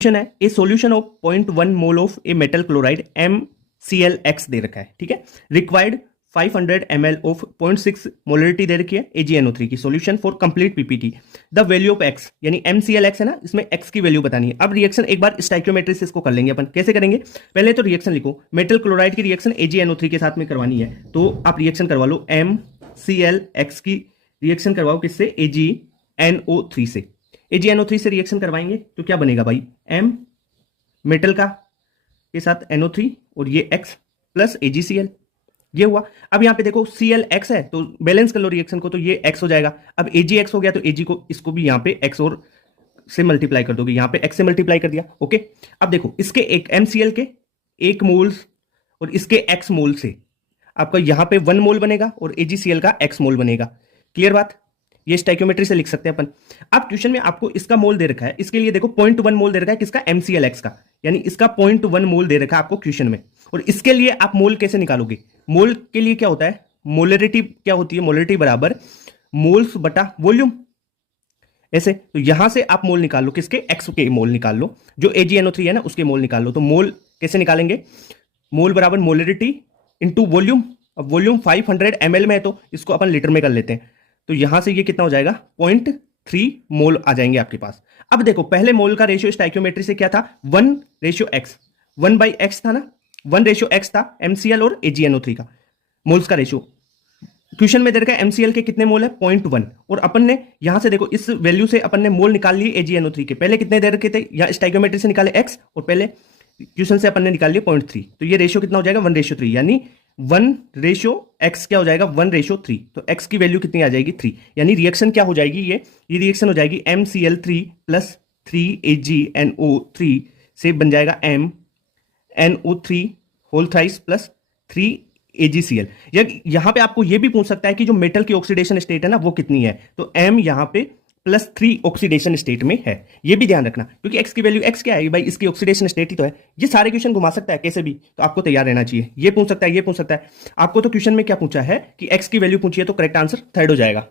Solution है ए solution of 0.1 mole of a metal chloride MClX दे रखा है, ठीक है। रिक्वायर्ड 500 ml ऑफ 0.6 मोलरिटी दे रखी है AgNO3 की। Solution for complete PPT. The value of x यानी MClX है ना, इसमें x की वैल्यू बतानी है। अब रिएक्शन एक बार स्टोइकियोमेट्री से इसको कर लेंगे अपन। कैसे करेंगे, पहले तो रिएक्शन लिखो, मेटल क्लोराइड की रिएक्शन AgNO3 के साथ में करवानी है, तो आप रिएक्शन करवा लो MClX की रिएक्शन करवाओ किससे, AgNO3 से। AgNO3 से रिएक्शन करवाएंगे तो क्या बनेगा भाई, M मेटल का के साथ NO3 और ये X प्लस AgCl, ये हुआ। अब यहां पे देखो ClX है तो बैलेंस कर लो रिएक्शन को, तो ये X हो जाएगा। अब AgX हो गया तो Ag को इसको भी यहां पे X और से मल्टीप्लाई कर दोगे, यहां पे X से मल्टीप्लाई कर दिया, ओके। अब देखो इसके एक MCl के 1 मोल्स और इसके X मोल से आपका यहां पे 1 मोल बनेगा और AgCl का X मोल बनेगा। क्लियर बात, ये स्टोइकियोमेट्री से लिख सकते हैं अपन। अब क्वेश्चन में आपको इसका मोल दे रखा है, इसके लिए देखो 0.1 मोल दे रखा है किसका, MClX का, यानी इसका 0.1 मोल दे रखा है आपको क्वेश्चन में। और इसके लिए आप मोल कैसे निकालोगे, मोल के लिए क्या होता है, मोलरिटी क्या होती है, मोलरिटी बराबर मोल्स बटा वॉल्यूम, ऐसे। तो यहां से आप मोल निकाल लो, किसके, X के मोल निकाल लो, जो AgNO3 है ना उसके मोल निकाल लो। तो मोल कैसे निकालेंगे, मोल बराबर मोलरिटी इंटू वॉल्यूम। अब वॉल्यूम 500 ml में है तो इसको अपन लीटर में कर लेते हैं, तो यहां से ये कितना हो जाएगा, 0.3 मोल आ जाएंगे आपके पास। अब देखो पहले मोल का रेशियो स्टोइकियोमेट्री से क्या था, 1:x, 1/x था ना, 1:x था MCl और AgNO3 का मोल्स का रेशियो। क्वेश्चन में दे रखा है MCl के कितने मोल है, 0.1, और अपन ने यहां से देखो इस वैल्यू से अपन ने मोल निकाल लिए AgNO3 के। पहले कितने दे रखे थे, यहां स्टोइकियोमेट्री से निकाले x और पहले क्वेश्चन से अपन ने निकाल लिए 0.3, तो ये रेशियो कितना हो जाएगा, 1:3, यानी 1:x क्या हो जाएगा, 1:3। तो x की वैल्यू कितनी आ जाएगी, 3, यानी रिएक्शन क्या हो जाएगी, ये रिएक्शन हो जाएगी MCl3 प्लस 3AgNO3 से बन जाएगा MnO3 whole thrice plus 3AgCl। यहां पे आपको ये भी पूछ सकता है कि जो मेटल की ऑक्सीडेशन स्टेट है ना वो कितनी है, तो M यहां पे +3 ऑक्सीडेशन स्टेट में है, ये भी ध्यान रखना, क्योंकि x की वैल्यू x क्या है भाई, इसकी ऑक्सीडेशन स्टेट ही तो है। ये सारे क्वेश्चन घुमा सकता है कैसे भी, तो आपको तैयार रहना चाहिए। ये पूछ सकता है, ये पूछ सकता है। आपको तो क्वेश्चन में क्या पूछा है कि x की वैल्यू पूछी है, तो करेक्ट आंसर 3rd हो जाएगा।